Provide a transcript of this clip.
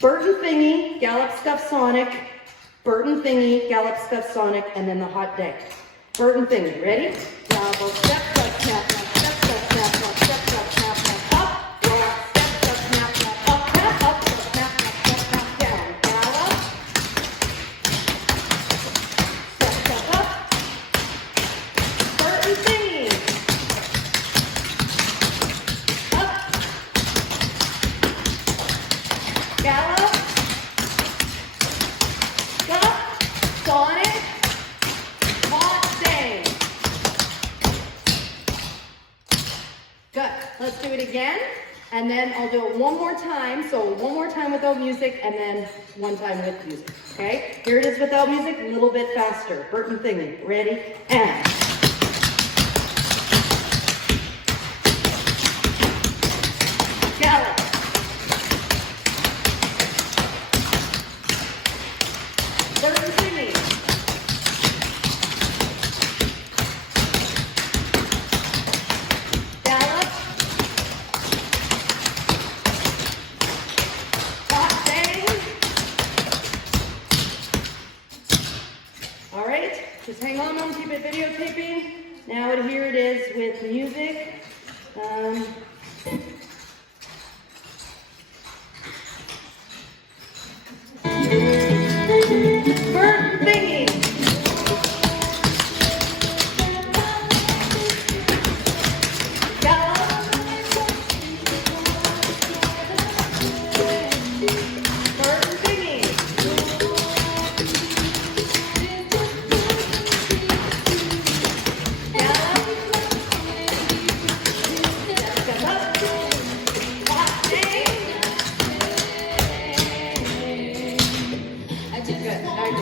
Burton Thingy, Gallop Stuff Sonic, Burton Thingy, Gallop Stuff Sonic, and then the hot day. Burton Thingy, ready? Gallop, step, step, snap, snap, step, step, snap, snap, step, step, snap, snap, up, rock, step, step, snap, snap, up, tap, up, step, snap, snap, step, snap, down, gallop, step, step, up, Burton Thingy, up, gallop, stop, Sonic, hot day. Good. Let's do it again. And then I'll do it one more time. So one more time without music and then one time with music. Okay? Here it is without music, a little bit faster. Burton Thingy. Ready? And. Gallop. Burton Thingy. Gallop. Hot day. All right, just hang on, I'll keep it videotaping. Now here it is with music.